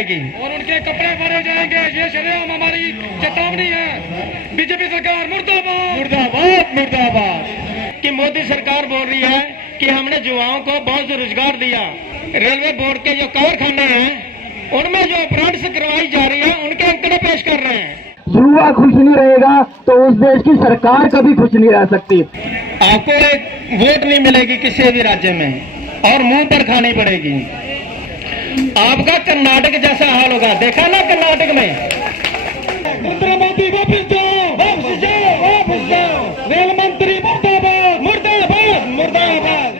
जाएगी और उनके कपड़े भरे जाएंगे। ये शरेआम हमारी चेतावनी है। बीजेपी सरकार मुर्दाबाद मुर्दाबाद मुर्दाबाद। कि मोदी सरकार बोल रही है कि हमने युवाओं को बहुत रोजगार दिया। रेलवे बोर्ड के जो कारखाने हैं उनमें जो अपराध करवाई जा रही है उनके आंकड़े पेश कर रहे हैं। युवा खुश नहीं रहेगा तो उस देश की सरकार कभी खुश नहीं रह सकती। आपको एक वोट नहीं मिलेगी किसी भी राज्य में और मुंह पर खानी पड़ेगी। आपका कर्नाटक जैसा हाल होगा। देखा ना कर्नाटक में। मोदी वापस जाओ, वापस जाओ, वापस जाओ। रेल मंत्री मुर्दाबाद मुर्दाबाद मुर्दाबाद।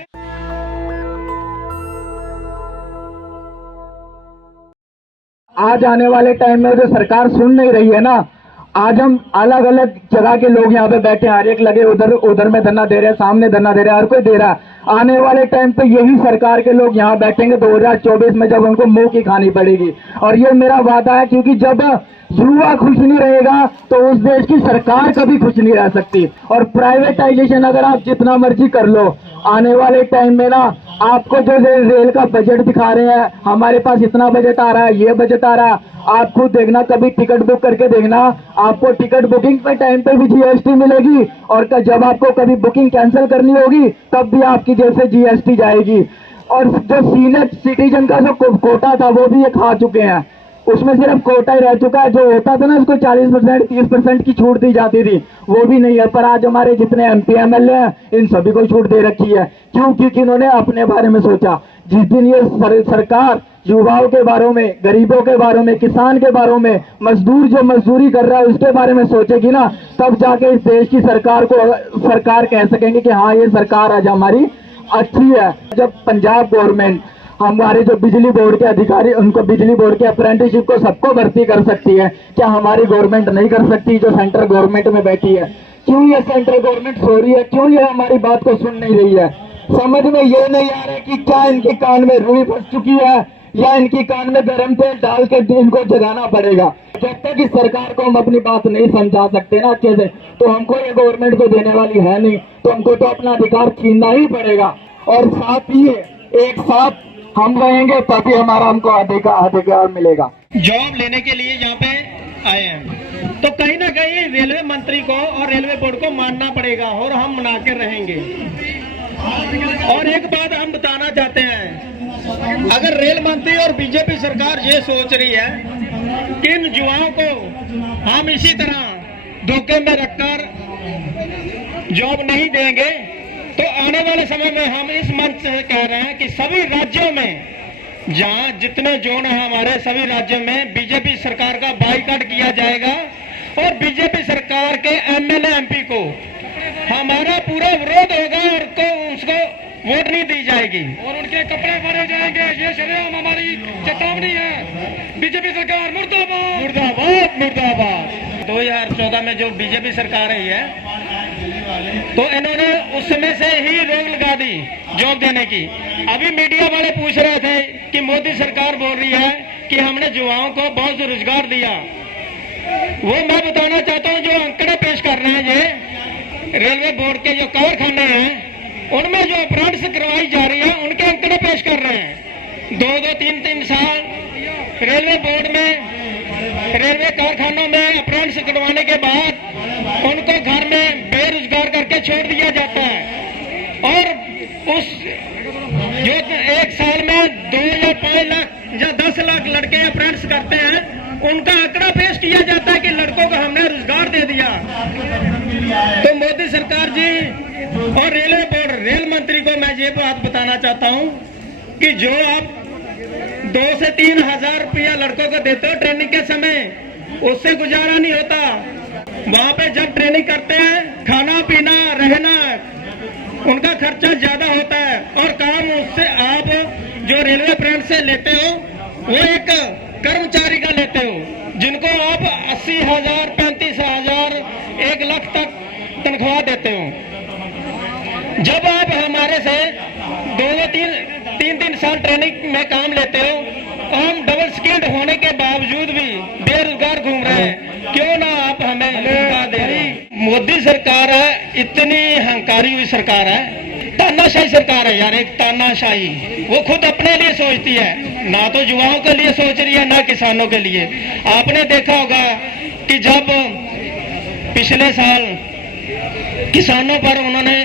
आज आने वाले टाइम में जो सरकार सुन नहीं रही है ना, आज हम अलग अलग जगह के लोग यहाँ पे बैठे हैं, हर एक लगे उधर में धरना दे रहे हैं, सामने धरना दे रहे हैं, हर कोई दे रहा है। आने वाले टाइम पे यही सरकार के लोग यहाँ बैठेंगे 2024 में, जब उनको मुंह की खानी पड़ेगी। और ये मेरा वादा है, क्योंकि जब युवा खुश नहीं रहेगा तो उस देश की सरकार कभी खुश नहीं रह सकती। और प्राइवेटाइजेशन अगर आप जितना मर्जी कर लो, आने वाले टाइम में ना आपको जो रेल का बजट दिखा रहे हैं, हमारे पास इतना बजट आ रहा है, ये बजट आ रहा है, आप खुद देखना, कभी टिकट बुक करके देखना, आपको टिकट बुकिंग पे टाइम पे भी जीएसटी मिलेगी, और जब आपको कभी बुकिंग कैंसिल करनी होगी तब भी आपकी जेब से जीएसटी जाएगी। और जो सीनियर सिटीजन का जो कोटा था वो भी ये खा चुके हैं, उसमें सिर्फ कोटा ही रह चुका है। जो होता था ना उसको 40% 30% की छूट दी जाती थी, वो भी नहीं है। पर आज हमारे जितने एमपी एमएलए हैं इन सभी को छूट दे रखी है। क्यों? क्योंकि इन्होंने अपने बारे में सोचा। जिस दिन ये सरकार युवाओं के बारे में, गरीबों के बारे में, किसान के बारे में, मजदूर जो मजदूरी कर रहा है उसके बारे में सोचेगी ना, तब जाके इस देश की सरकार कह सकेंगे कि हाँ ये सरकार आज हमारी अच्छी है। जब पंजाब गवर्नमेंट हमारे जो बिजली बोर्ड के अधिकारी, उनको बिजली बोर्ड के अप्रेंटिसशिप को सबको भर्ती कर सकती है, क्या हमारी गवर्नमेंट नहीं कर सकती जो सेंट्रल गवर्नमेंट में बैठी है? क्यों ये सेंट्रल गवर्नमेंट सो रही है? क्यों ये हमारी बात को सुन नहीं रही है? समझ में ये नहीं आ रहा कि क्या इनके कान में रुई फंस चुकी है या इनकी कान में गर्म तेल डाल के इनको जगाना पड़ेगा। जब तक इस सरकार को हम अपनी बात नहीं समझा सकते ना अच्छे से, तो हमको ये गवर्नमेंट को देने वाली है नहीं, तो हमको तो अपना अधिकार छीनना ही पड़ेगा। और साथ ही एक साथ हम रहेंगे तभी हमारा हमको अधिकार मिलेगा। जॉब लेने के लिए यहाँ पे आए हैं तो कहीं ना कहीं रेलवे मंत्री को और रेलवे बोर्ड को मानना पड़ेगा और हम मना के रहेंगे। और एक बात हम बताना चाहते हैं, अगर रेल मंत्री और बीजेपी सरकार ये सोच रही है कि इन युवाओं को हम इसी तरह धोखे में रखकर जॉब नहीं देंगे, तो आने वाले समय में हम इस मंच से कह रहे हैं कि सभी राज्यों में जहां जितने जोन है हमारे, सभी राज्यों में बीजेपी सरकार का बाइकआउट किया जाएगा और बीजेपी सरकार के एमएलए एमपी को हमारा पूरा विरोध होगा और उसको वोट नहीं दी जाएगी और उनके कपड़े भरे जाएंगे। ये शरेआम हमारी चेतावनी है। बीजेपी सरकार मुर्दाबाद मुर्दाबाद मुर्दाबाद। 2014 में जो बीजेपी सरकार रही है तो इन्होंने उस समय से ही रोक लगा दी जॉब देने की। अभी मीडिया वाले पूछ रहे थे कि मोदी सरकार बोल रही है कि हमने युवाओं को बहुत रोजगार दिया। वो मैं बताना चाहता हूँ, जो आंकड़े पेश कर रहे हैं ये रेलवे बोर्ड के जो कारखाने हैं उनमें जो अपराध करवाई जा रही है उनके आंकड़े पेश कर रहे हैं। 2-2, 3-3 साल रेलवे बोर्ड में, रेलवे कारखानों में अपराध करवाने के बाद उनको घर में बेरोजगार करके छोड़ दिया जाता है। और उस जो एक साल में 2 या 5 लाख या 10 लाख लड़के अपराध करते हैं, उनका आंकड़ा पेश किया जाता है कि लड़कों को हमने रोजगार दे दिया। तो मोदी सरकार जी और रेलवे बोर्ड, रेल मंत्री को मैं ये बात बताना चाहता हूं कि जो आप 2 से 3 हजार रुपया लड़कों को देते हो ट्रेनिंग के समय, उससे गुजारा नहीं होता। वहां पे जब ट्रेनिंग करते हैं, खाना पीना रहना उनका खर्चा ज्यादा होता है और काम उससे आप जो रेलवे ब्रांड से लेते हो वो एक कर्मचारी का लेते हो, जिनको आप 80,000, 35,000, 1 लाख तक तनख्वाह देते हो। जब आप हमारे से 2-3 साल ट्रेनिंग में काम लेते हो, हम डबल स्किल्ड होने के बावजूद भी बेरोजगार घूम रहे हैं, क्यों ना आप हमें रोजगार दे रहे हैं? मोदी सरकार है, इतनी हंकारी हुई सरकार है, तानाशाही सरकार है यार, एक तानाशाही। वो खुद अपने लिए सोचती है, ना तो युवाओं के लिए सोच रही है ना किसानों के लिए। आपने देखा होगा कि जब पिछले साल किसानों पर उन्होंने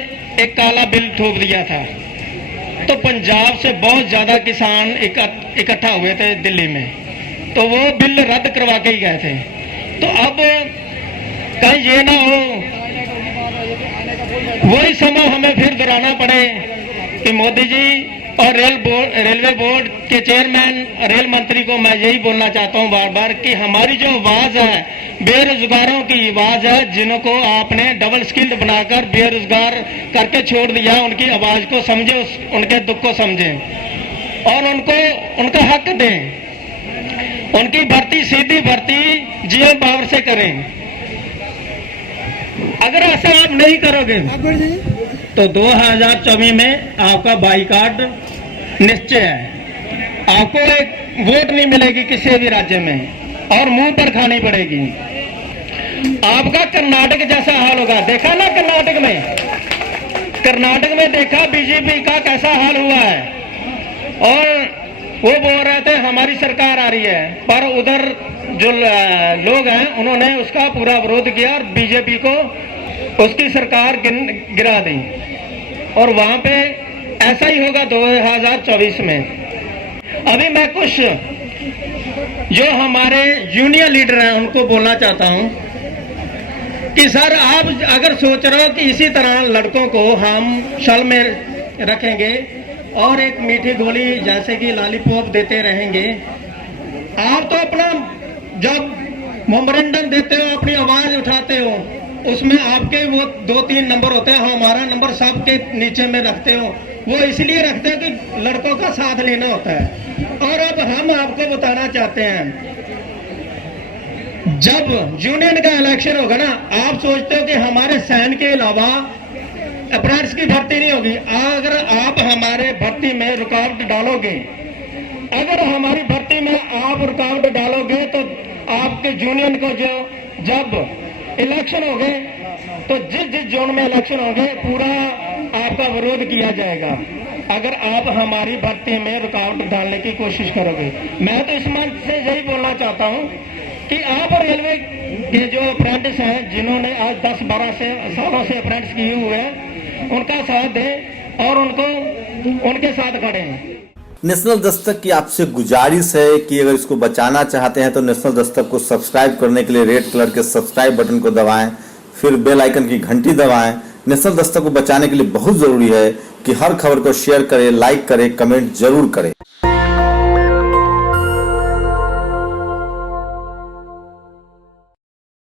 एक काला बिल थोप दिया था, तो पंजाब से बहुत ज्यादा किसान इकट्ठा हुए थे दिल्ली में, तो वो बिल रद्द करवा के ही गए थे। तो अब कहीं ये ना हो वही समय हमें फिर दोहराना पड़े कि मोदी जी और रेलवे बोर्ड के चेयरमैन, रेल मंत्री को मैं यही बोलना चाहता हूं बार बार कि हमारी जो आवाज है बेरोजगारों की आवाज है, जिनको आपने डबल स्किल्ड बनाकर बेरोजगार करके छोड़ दिया, उनकी आवाज को समझे, उनके दुख को समझें और उनको उनका हक दें। उनकी भर्ती सीधी भर्ती जीएम पावर से करें। अगर ऐसा आप नहीं करोगे तो 2024 में आपका बाईकाट निश्चय है। आपको एक वोट नहीं मिलेगी किसी भी राज्य में और मुंह पर खानी पड़ेगी। आपका कर्नाटक जैसा हाल होगा। देखा ना कर्नाटक में देखा बीजेपी का कैसा हाल हुआ है, और वो बोल रहे थे हमारी सरकार आ रही है, पर उधर जो लोग हैं उन्होंने उसका पूरा विरोध किया और बीजेपी को उसकी सरकार गिरा दी। और वहां पे ऐसा ही होगा 2024 में। अभी मैं कुछ जो हमारे यूनियन लीडर हैं उनको बोलना चाहता हूं कि सर, आप अगर सोच रहे हो कि इसी तरह लड़कों को हम शल में रखेंगे और एक मीठी गोली जैसे कि लॉलीपॉप देते रहेंगे, आप तो अपना जब मेमोरेंडम देते हो, अपनी आवाज उठाते हो, उसमें आपके वो 2-3 नंबर होते हैं, हमारा नंबर सबके नीचे में रखते हो। वो इसलिए रखते हैं कि लड़कों का साथ लेना होता है। और अब हम आपको बताना चाहते हैं, जब यूनियन का इलेक्शन होगा ना, आप सोचते हो कि हमारे सैन के अलावा अप्रेंटिस की भर्ती नहीं होगी। अगर आप हमारे भर्ती में रुकावट डालोगे, अगर हमारी भर्ती में आप रुकावट डालोगे तो आपके यूनियन को जब इलेक्शन हो गए तो जिस जोन में इलेक्शन हो गए पूरा आपका विरोध किया जाएगा, अगर आप हमारी भर्ती में रुकावट डालने की कोशिश करोगे। मैं तो इस मंच से यही बोलना चाहता हूं कि आप रेलवे के जो अप्रेंटिस हैं, जिन्होंने आज 10-12 सालों से अप्रेंटिस किए हुए हैं, उनका साथ दें और उनके साथ खड़े हैं। नेशनल दस्तक की आपसे गुजारिश है कि अगर इसको बचाना चाहते हैं तो नेशनल दस्तक को सब्सक्राइब करने के लिए रेड कलर के सब्सक्राइब बटन को दबाएं, फिर बेल आइकन की घंटी दबाएं। नेशनल दस्तक को बचाने के लिए बहुत जरूरी है कि हर खबर को शेयर करें, लाइक करें, कमेंट जरूर करें।